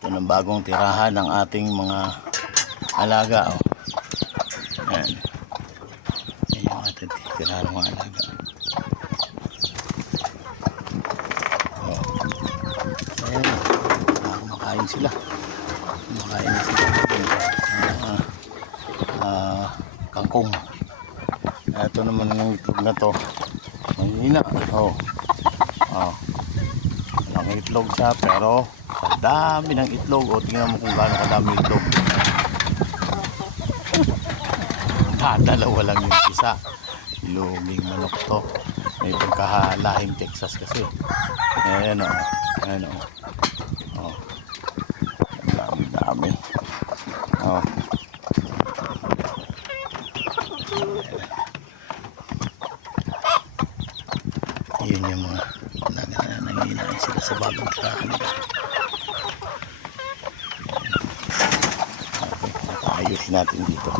Ito ng bagong tirahan ng ating mga alaga. Oh. Ayan. Ayan yung ating tirahan ng mga alaga. Oh. Ayan. Makain sila. Makain sila. Kangkong. Ito naman yung itlog na to. Mahina. Oh. Oh. Walang itlog siya pero sa dami ng itlog. O tingnan mo kung gaano kadami itlog. Dalawa lang yung isa. Luming manok to. May pagkahalahing Texas kasi. Ayan o. Ayan o. Oh. Dami dami. Oh. Yun yung mga nangihinain sila sa bagong tirahan nila. Okay, ayusin natin dito.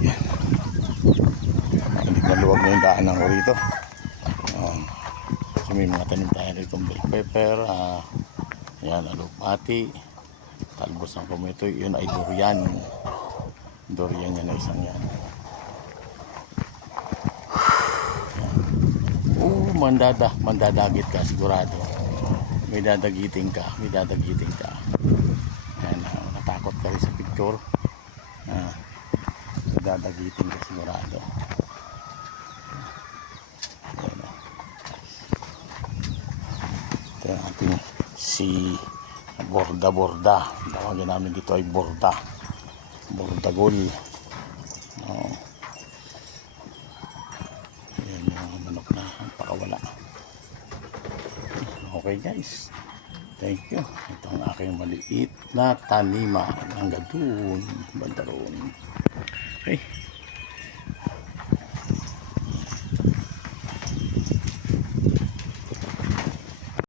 Yan. Hindi maluwag na yung daanan ko rito. Kasi may mga tanim tayo rito, bell pepper, yan, alupati, talbos ng pumitoy. Yun ay durian. Durian yan na isang yan. Mandadagit ka sigurado. May dadagiting ka. Ayan, natakot ka rin sa picture. May dadagiting ka sigurado. Ayan. Ito yung ating si borda. Tawagin namin dito ay bordagol. Oh. Pakawala. Okay guys, thank you. Ito ang aking maliit na taniman hanggang doon, banda roon. Okay.